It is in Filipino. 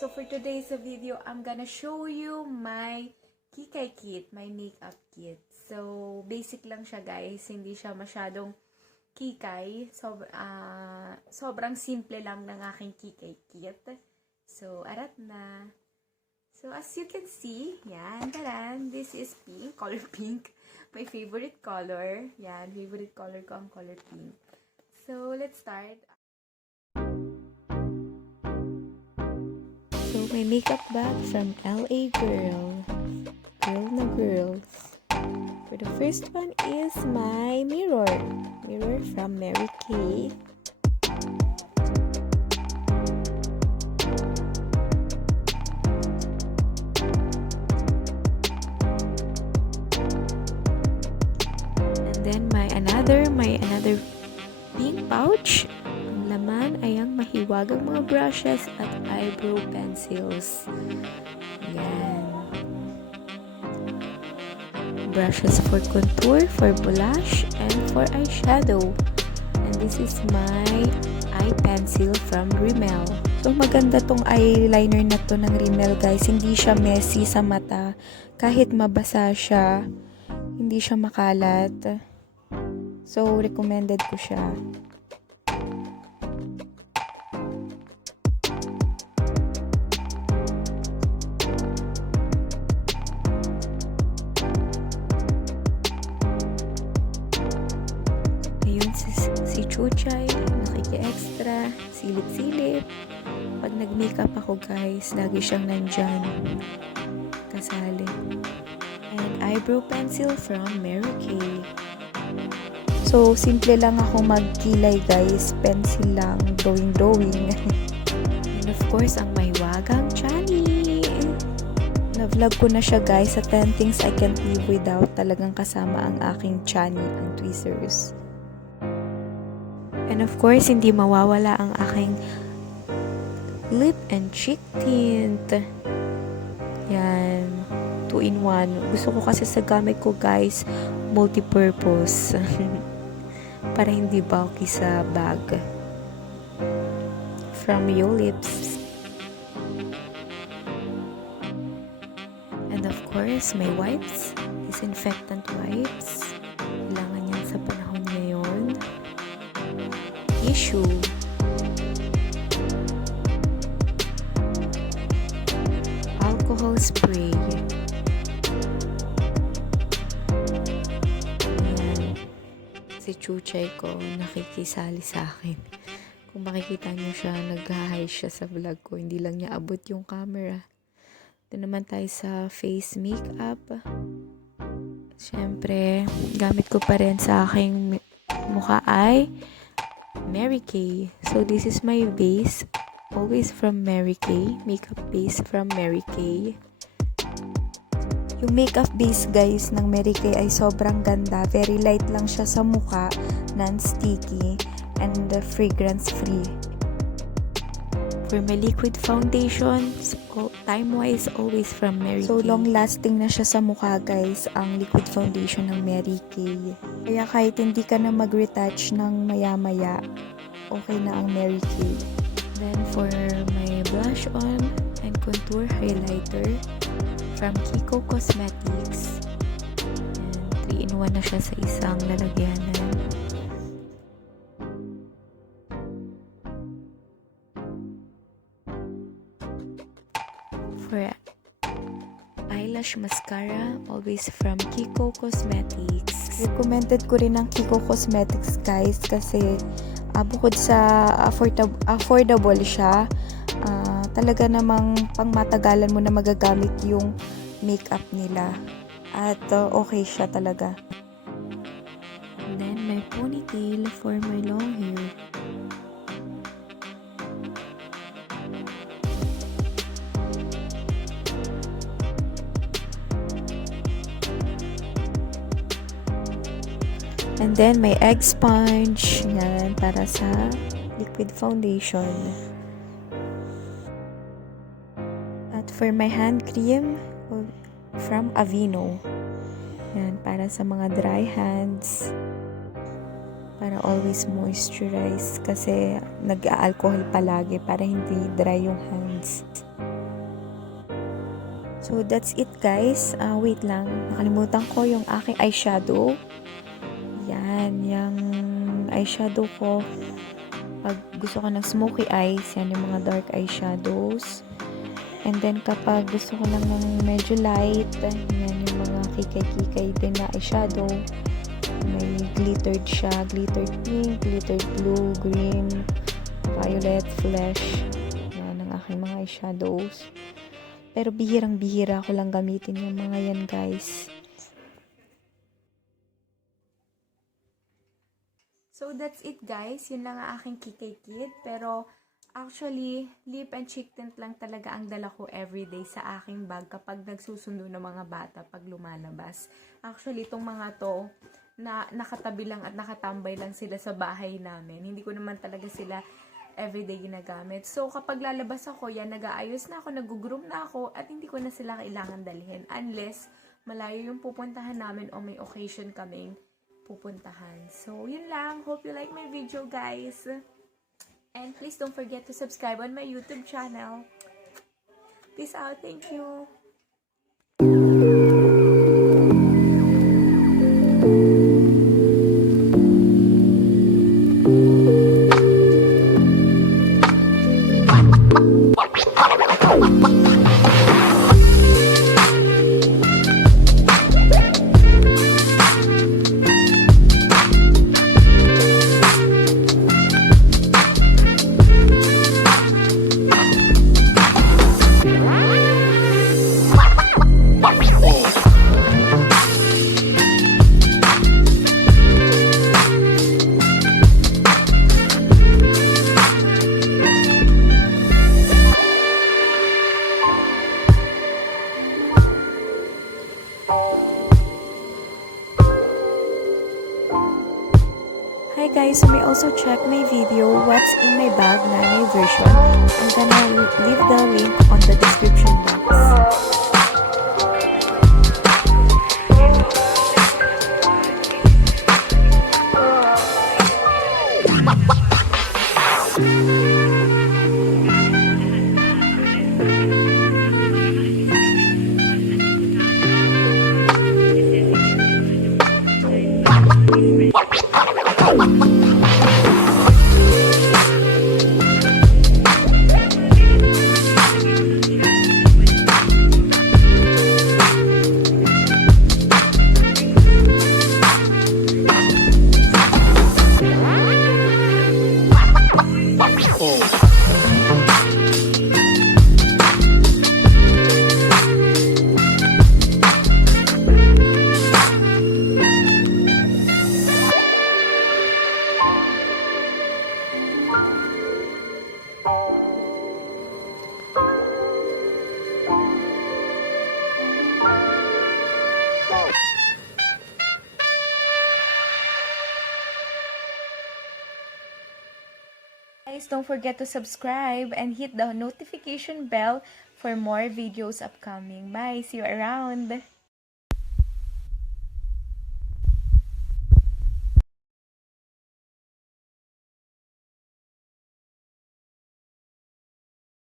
So for today's video, I'm gonna show you my kikay kit, my makeup kit. So basic lang siya guys, hindi siya masyadong kikay. Sobrang simple lang ng aking kikay kit. So arat na. So as you can see, yan, taran, this is pink, color pink. My favorite color. Yan, favorite color ko ang color pink. So let's start. So, my makeup bag from LA Girl na girls. For the first one is my mirror from Mary Kay. And then my another pink pouch. Laman ay ang mahiwagang mga brushes at eyebrow pencils. Yan. Brushes for contour, for blush, and for eyeshadow. And this is my eye pencil from Rimmel. So maganda tong eyeliner na to ng Rimmel guys. Hindi siya messy sa mata. Kahit mabasa siya, hindi siya makalat. So recommended ko siya. Si Chuchay, nakiki-extra, silip-silip. Pag nag-makeup ako guys, lagi siyang nandyan. Kasali. And eyebrow pencil from Mary Kay. So, simple lang ako magkilay guys. Pencil lang, drawing. And of course, ang mahiwagang chani. Na-vlog ko na siya guys sa 10 things I can't live without. Talagang kasama ang aking chani, ang tweezers. And of course, hindi mawawala ang aking lip and cheek tint. Yan. 2-in-1. Gusto ko kasi sa gamit ko, guys, multi-purpose. Para hindi bulky sa bag. From Lips. And of course, my wipes. Disinfectant wipes. Kailangan yan sa panahon ngayon. Tissue. Alcohol spray. Ayan. Si Chuchay ko nakikisali sa akin. Kung makikita niyo siya, nag-hi siya sa vlog ko. Hindi lang niya abot yung camera. Ito naman tayo sa face makeup. Siyempre, gamit ko pa rin sa aking mukha ay Mary Kay. So, this is my base. Always from Mary Kay. Makeup base from Mary Kay. Yung makeup base, guys, ng Mary Kay ay sobrang ganda. Very light lang siya sa mukha. Non-sticky. And fragrance-free. For my liquid foundation, time-wise, always from Mary Kay. So, long-lasting na siya sa mukha, guys, ang liquid foundation ng Mary Kay. Kaya kahit hindi ka na mag-retouch ng maya-maya, okay na ang Mary Kay. Then, for my blush on and contour highlighter from Kiko Cosmetics. And 3-in-1 na siya sa isang lalagyanan. For eyelash mascara, always from Kiko Cosmetics. Recommended ko rin ang Kiko Cosmetics guys kasi bukod sa affordable siya, talaga namang pangmatagalan mo na magagamit yung makeup nila. At okay siya talaga. And then my ponytail for my long hair. And then, my egg sponge. Yan, para sa liquid foundation. At for my hand cream, from Aveeno. Yan, para sa mga dry hands. Para always moisturize. Kasi nag-a-alcohol palagi para hindi dry yung hands. So, that's it guys. Wait lang. Nakalimutan ko yung aking eyeshadow. Yan. Yung eyeshadow ko. Pag gusto ko ng smoky eyes, yan yung mga dark eyeshadows. And then, kapag gusto ko lang ng medyo light, yan yung mga kikay-kikay din na eyeshadow. May glittered siya. Glittered pink, glittered blue, green, violet, flesh. Yan ang aking mga eyeshadows. Pero bihirang-bihira ko lang gamitin yung mga yan, guys. So, that's it, guys. Yun lang ang aking kikay kit. Pero, actually, lip and cheek tint lang talaga ang dala ko everyday sa aking bag kapag nagsusundo ng mga bata pag lumalabas. Actually, itong mga to, na nakatabi lang at nakatambay lang sila sa bahay namin. Hindi ko naman talaga sila everyday ginagamit. So, kapag lalabas ako, yan, nag-aayos na ako, nag-groom na ako, at hindi ko na sila kailangan dalhin. Unless, malayo yung pupuntahan namin o may occasion kaming pupuntahan. So, yun lang. Hope you like my video, guys. And please don't forget to subscribe on my YouTube channel. Peace out. Thank you. Hi guys, you may also check my video, What's in My Bag, Nanay version. I'm gonna leave the link on the description box. Guys, don't forget to subscribe and hit the notification bell for more videos upcoming. Bye! See you around!